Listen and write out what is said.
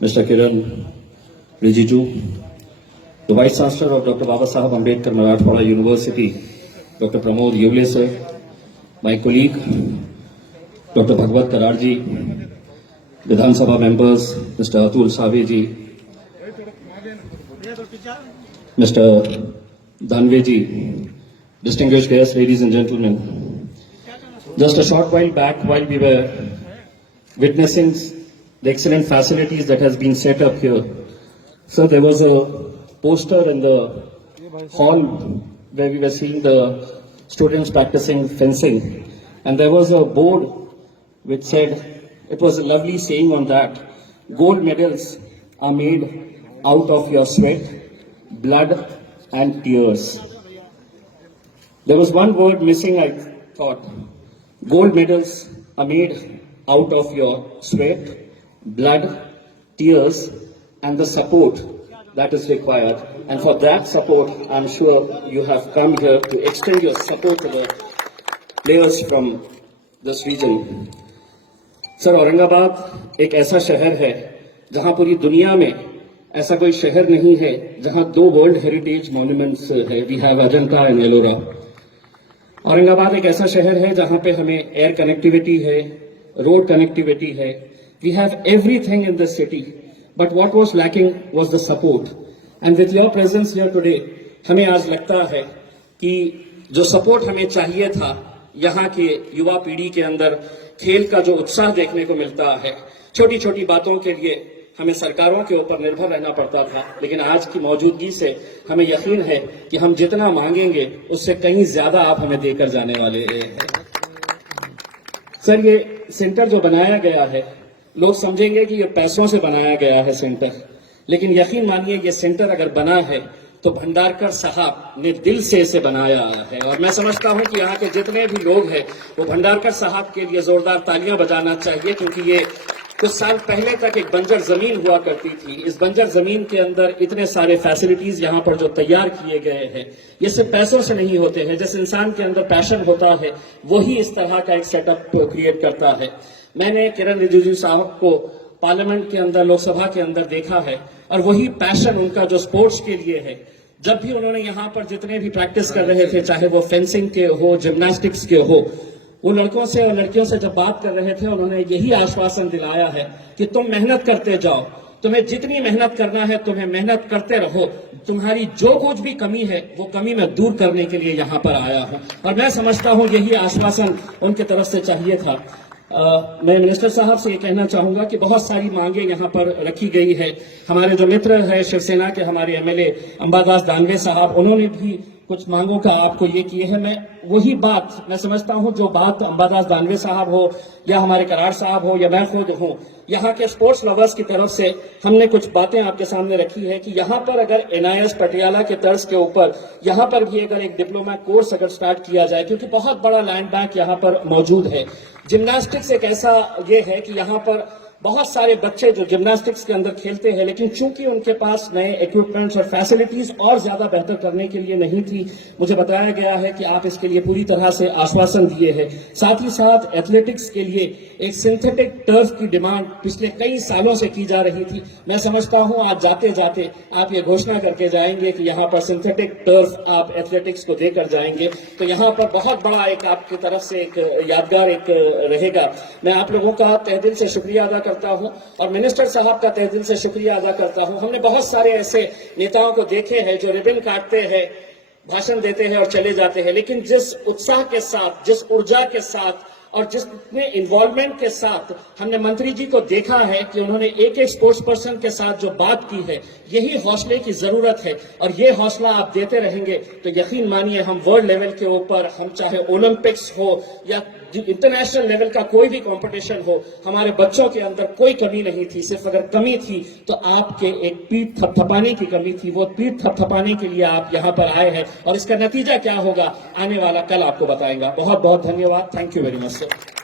Mr. Kiran Rijiju, the Vice Chancellor of Dr. Baba Saheb Ambedkar Marathwada University, Dr. Pramod Yevle sir, my colleague, Dr. Bhagwat Kararji, Vidhan Sabha members, Mr. Atul Saveji, Mr. Danveji, distinguished guests, ladies and gentlemen. Just a short while back, while we were witnessing the excellent facilities that has been set up here, so there was a poster in the hall where we were seeing the students practicing fencing, and there was a board which said, it was a lovely saying on that, gold medals are made out of your sweat, blood and tears. There was one word missing, I thought. Gold medals are made out of your sweat, blood, tears and the support that is required. And for that support, I'm sure you have come here to extend your support to the players from this region. Sir, Aurangabad एक ऐसा शहर है जहां पूरी दुनिया में ऐसा कोई शहर नहीं है जहां दो वर्ल्ड हेरिटेज मॉन्यूमेंट्स है. We have Ajanta and Ellora. Aurangabad एक ऐसा शहर है जहां पे हमें एयर कनेक्टिविटी है, रोड कनेक्टिविटी है. We have everything in this city, but what was lacking was the support. And with your presence here today, हमें आज लगता है कि जो सपोर्ट हमें चाहिए था, यहाँ के युवा पीढ़ी के अंदर खेल का जो उत्साह देखने को मिलता है, छोटी छोटी बातों के लिए हमें सरकारों के ऊपर निर्भर रहना पड़ता था, लेकिन आज की मौजूदगी से हमें यकीन है कि हम जितना मांगेंगे उससे कहीं ज्यादा आप हमें देकर जाने वाले हैं. सर, ये सेंटर जो बनाया गया है, लोग समझेंगे कि ये पैसों से बनाया गया है सेंटर, लेकिन यकीन मानिए ये सेंटर अगर बना है तो भंडारकर साहब ने दिल से इसे बनाया है. और मैं समझता हूं कि यहाँ के जितने भी लोग हैं वो भंडारकर साहब के लिए जोरदार तालियां बजाना चाहिए, क्योंकि ये कुछ साल पहले तक एक बंजर जमीन हुआ करती थी. इस बंजर जमीन के अंदर इतने सारे फैसिलिटीज यहाँ पर जो तैयार किए गए हैं, ये सिर्फ पैसों से नहीं होते हैं. जिस इंसान के अंदर पैशन होता है वही इस तरह का एक सेटअप क्रिएट करता है. मैंने किरण रिजिजू साहब को पार्लियामेंट के अंदर, लोकसभा के अंदर देखा है, और वही पैशन उनका जो स्पोर्ट्स के लिए है. जब भी उन्होंने यहाँ पर जितने भी प्रैक्टिस कर रहे थे, चाहे वो फेंसिंग के हो, जिम्नास्टिक्स के हो, वो लड़कों से और लड़कियों से जब बात कर रहे थे, उन्होंने यही आश्वासन दिलाया है कि तुम मेहनत करते जाओ, तुम्हें जितनी मेहनत करना है तुम्हें मेहनत करते रहो, तुम्हारी जो कुछ भी कमी है वो कमी मैं दूर करने के लिए यहाँ पर आया हूँ. और मैं समझता हूँ यही आश्वासन उनके तरफ से चाहिए था. मैं मिनिस्टर साहब से ये कहना चाहूंगा कि बहुत सारी मांगे यहाँ पर रखी गई है. हमारे जो मित्र है शिवसेना के, हमारे एमएलए अंबादास दानवे साहब, उन्होंने भी कुछ मांगों का आपको ये किए हैं. मैं वही बात, मैं समझता हूं जो बात अंबादास दानवे साहब हो या हमारे करार साहब हो या मैं खुद हूं, यहाँ के स्पोर्ट्स लवर्स की तरफ से हमने कुछ बातें आपके सामने रखी है कि यहाँ पर अगर एनआईएस पटियाला के तर्ज के ऊपर यहाँ पर भी अगर एक डिप्लोमा कोर्स अगर स्टार्ट किया जाए, क्योंकि बहुत बड़ा लैंड बैंक यहाँ पर मौजूद है. जिम्नास्टिक्स एक ऐसा ये है कि यहाँ पर बहुत सारे बच्चे जो जिम्नास्टिक्स के अंदर खेलते हैं, लेकिन चूंकि उनके पास नए इक्विपमेंट्स और फैसिलिटीज और ज्यादा बेहतर करने के लिए नहीं थी, मुझे बताया गया है कि आप इसके लिए पूरी तरह से आश्वासन दिए हैं. साथ ही साथ एथलेटिक्स के लिए एक सिंथेटिक टर्फ की डिमांड पिछले कई सालों से की जा रही थी. मैं समझता हूं आज जाते जाते आप ये घोषणा करके जाएंगे कि यहाँ पर सिंथेटिक टर्फ आप एथलेटिक्स को देकर जाएंगे, तो यहाँ पर बहुत बड़ा एक आपकी तरफ से एक यादगार एक रहेगा. मैं आप लोगों का तहे दिल से शुक्रिया अदा करता हूं और मिनिस्टर साहब का तहे दिल से शुक्रिया अदा करता हूं. हमने बहुत सारे ऐसे नेताओं को देखे हैं जो रिबन काटते हैं, भाषण देते हैं और चले जाते हैं, लेकिन जिस उत्साह के साथ, जिस ऊर्जा के साथ और जिसने इन्वॉल्वमेंट के साथ हमने मंत्री जी को देखा है कि उन्होंने एक एक स्पोर्ट्स पर्सन के साथ जो बात की है, यही हौसले की जरूरत है. और ये हौसला आप देते रहेंगे तो यकीन मानिए हम वर्ल्ड लेवल के ऊपर, हम चाहे ओलंपिक्स हो या इंटरनेशनल लेवल का कोई भी कंपटीशन हो, हमारे बच्चों के अंदर कोई कमी नहीं थी. सिर्फ अगर कमी थी तो आपके एक पीठ थपथपाने की कमी थी. वो पीठ थपथपाने के लिए आप यहाँ पर आए हैं और इसका नतीजा क्या होगा आने वाला कल आपको बताएंगा. बहुत बहुत धन्यवाद. Thank you very much sir.